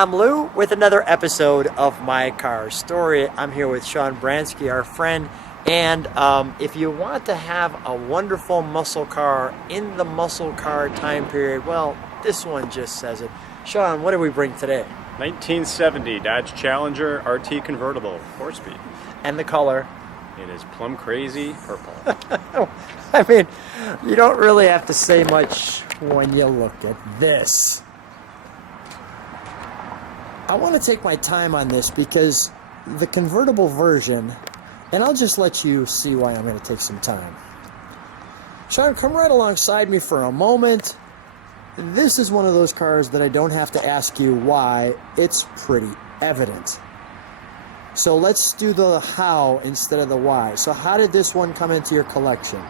I'm Lou with another episode of My Car Story. I'm here with Sean Bransky, our friend. And if you want to have a wonderful muscle car in the muscle car time period, well, this one just says it. Sean, what do we bring today? 1970 Dodge Challenger RT Convertible, 4-speed. And the color? It is Plum Crazy Purple. I mean, you don't really have to say much when you look at this. I want to take my time on this because the convertible version, and I'll just let you see why I'm going to take some time. Sean, come right alongside me for a moment. This is one of those cars that I don't have to ask you why. It's pretty evident. So let's do the how instead of the why. So how did this one come into your collection?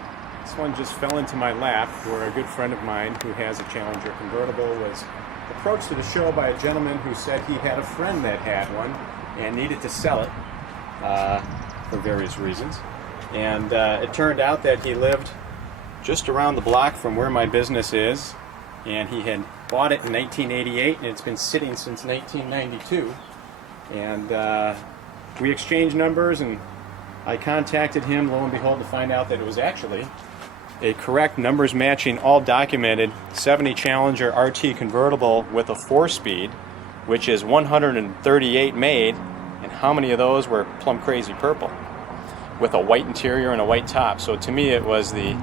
This one just fell into my lap where a good friend of mine who has a Challenger convertible was approached to the show by a gentleman who said he had a friend that had one and needed to sell it for various reasons. And it turned out that he lived just around the block from where my business is, and he had bought it in 1988 and it's been sitting since 1992. And we exchanged numbers, and I contacted him, lo and behold, to find out that it was actually a correct, numbers matching, all documented 70 Challenger RT convertible with a 4-speed, which is 138 made, and how many of those were Plum Crazy Purple with a white interior and a white top. So to me it was the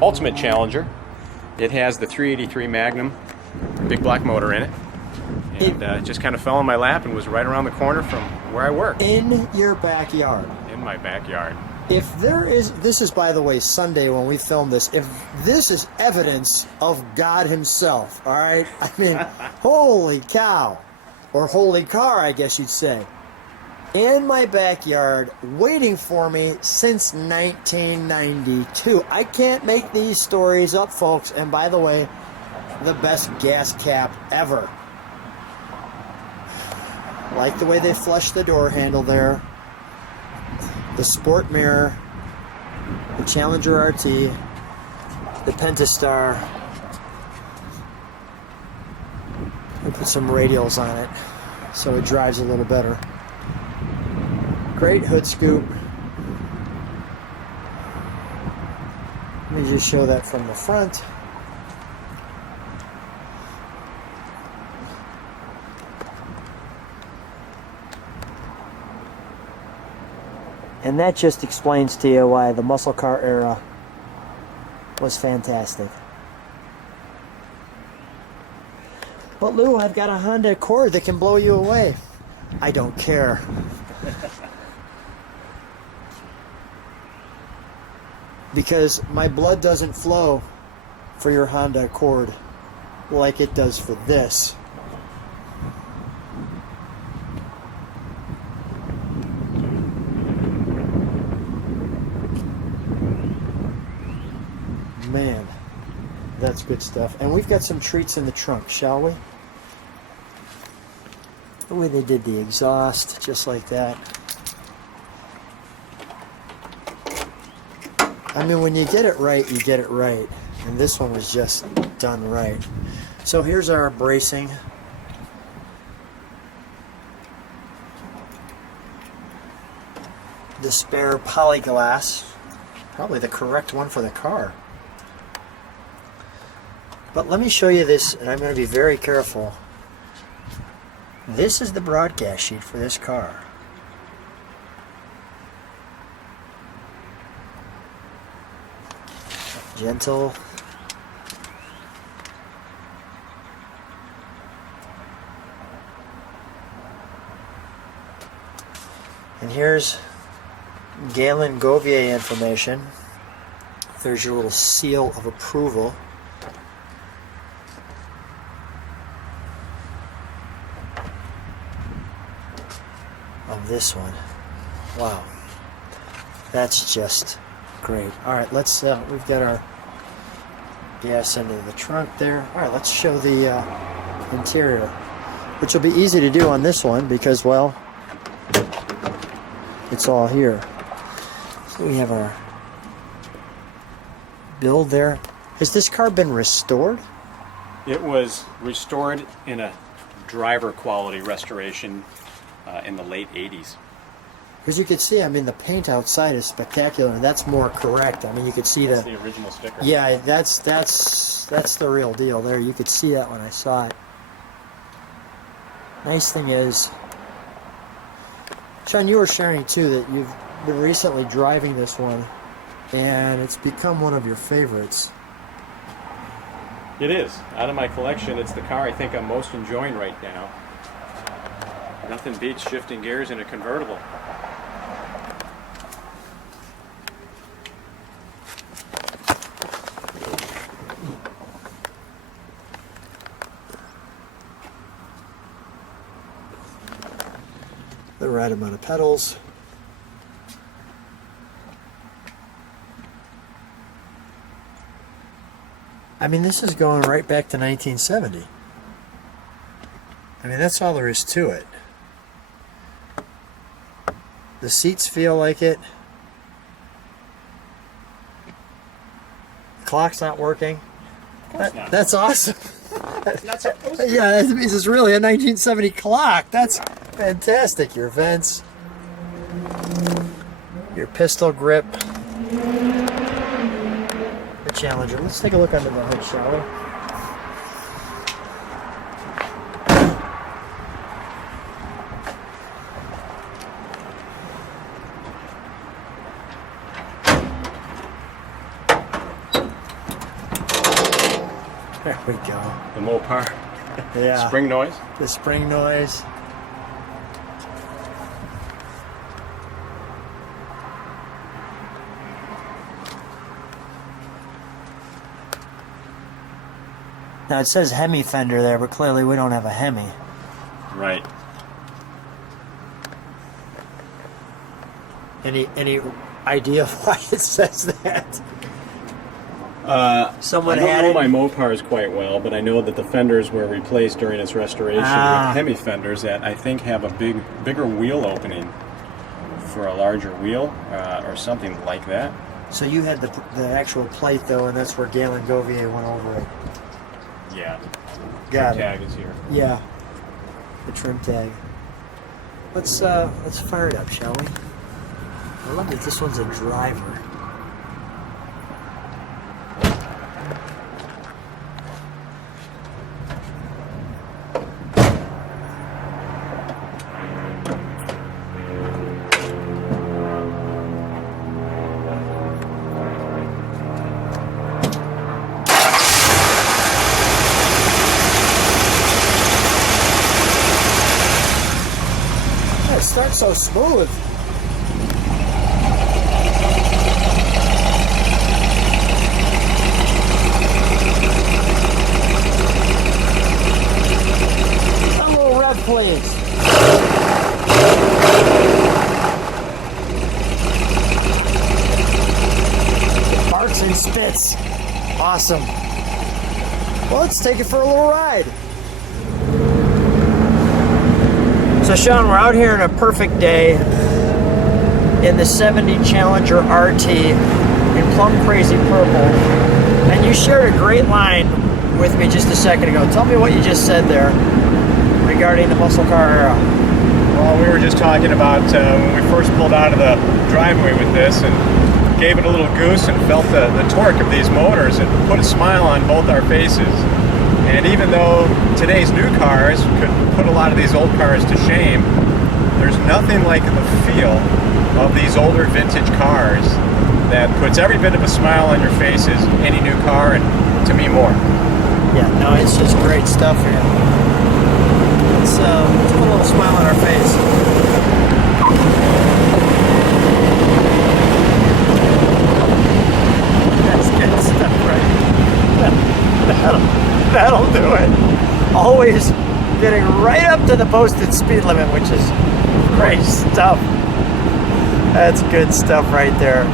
ultimate Challenger. It has the 383 Magnum, big black motor in it. And it just kind of fell in my lap and was right around the corner from where I work. In your backyard. In my backyard. If there is, this is, by the way, Sunday when we filmed this, if this is evidence of God himself, all right? I mean, holy cow. Or holy car, I guess you'd say. In my backyard, waiting for me since 1992. I can't make these stories up, folks. And by the way, the best gas cap ever. Like the way they flushed the door handle there, the sport mirror, the Challenger RT, the Pentastar. We put some radials on it so it drives a little better. Great hood scoop. Let me just show that from the front. And that just explains to you why the muscle car era was fantastic. But Lou, I've got a Honda Accord that can blow you away. I don't care. Because my blood doesn't flow for your Honda Accord like it does for this. Man, that's good stuff. And we've got some treats in the trunk, shall we? The way they did the exhaust, just like that. I mean, when you get it right, you get it right. And this one was just done right. So here's our bracing. The spare polyglass. Probably the correct one for the car. But let me show you this, and I'm going to be very careful. This is the broadcast sheet for this car. Gentle. And here's Galen Govier information. There's your little seal of approval. Of this one. Wow. That's just great. All right, let's, we've got our gas into the trunk there. All right, let's show the interior, which will be easy to do on this one because, well, it's all here. So we have our build there. Has this car been restored? It was restored in a driver quality restoration in the late 80s. Because you could see, I mean, the paint outside is spectacular, and that's more correct. I mean, you could see That's the original sticker. Yeah, that's the real deal there. You could see that when I saw it. Nice thing is, Sean, you were sharing too that you've been recently driving this one, and it's become one of your favorites. It is. Out of my collection, it's the car I think I'm most enjoying right now. Nothing beats shifting gears in a convertible. The right amount of pedals. I mean, this is going right back to 1970. I mean, that's all there is to it. The seats feel like it. The clock's not working. Of course not. That's awesome. It's not supposed to. Yeah, that means it's really a 1970 clock. That's fantastic. Your vents, your pistol grip, the Challenger. Let's take a look under the hood, shall we? There we go. The Mopar. Yeah. Spring noise. The spring noise. Now it says Hemi fender there, but clearly we don't have a Hemi. Right. Any idea why it says that? Someone I had don't know it. my Mopars quite well, but I know that the fenders were replaced during its restoration with Hemi fenders that I think have a bigger wheel opening for a larger wheel or something like that. So you had the actual plate though, and that's where Galen Govier went over it. Yeah. Got The it. tag is here. Yeah. The trim tag. Let's fire it up, shall we? I love that this one's a driver. It starts so smooth. A little rev, please. It barks and spits. Awesome. Well, let's take it for a little ride. So Sean, we're out here on a perfect day in the 70 Challenger RT in Plum Crazy Purple, and you shared a great line with me just a second ago. Tell me what you just said there regarding the muscle car era. Well, we were just talking about when we first pulled out of the driveway with this and gave it a little goose and felt the torque of these motors. It put a smile on both our faces. And even though today's new cars could put a lot of these old cars to shame, there's nothing like the feel of these older vintage cars that puts every bit of a smile on your face as any new car, and to me more. Yeah, no, it's just great stuff here. Let's put a little smile on our face. That's good stuff, right? That'll do it. Always getting right up to the posted speed limit, which is great stuff. That's good stuff right there.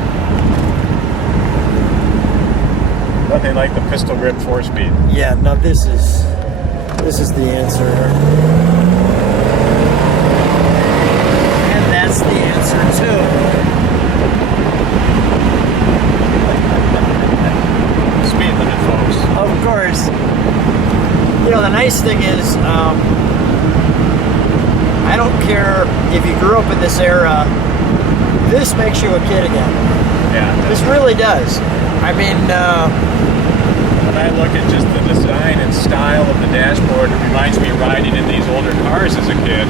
Nothing like the pistol grip 4-speed. Yeah, no, this is the answer. And that's the answer too. Speed limit, folks. Of course. You know, the nice thing is, I don't care if you grew up in this era, this makes you a kid again. Yeah. This really does. I mean, when I look at just the design and style of the dashboard, it reminds me of riding in these older cars as a kid,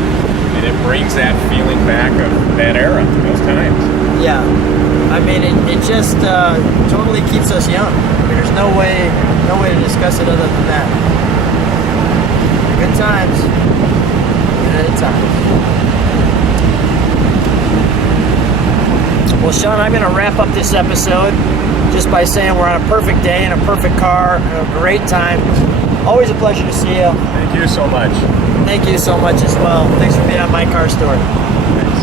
and it brings that feeling back of that era, those times. yeah. I mean, it just totally keeps us young. I mean, there's no way to discuss it other than that. Good times. Good times. Well, Sean, I'm going to wrap up this episode just by saying we're on a perfect day in a perfect car, a great time. Always a pleasure to see you. Thank you so much. Thank you so much as well. Thanks for being on My Car Story. Thanks.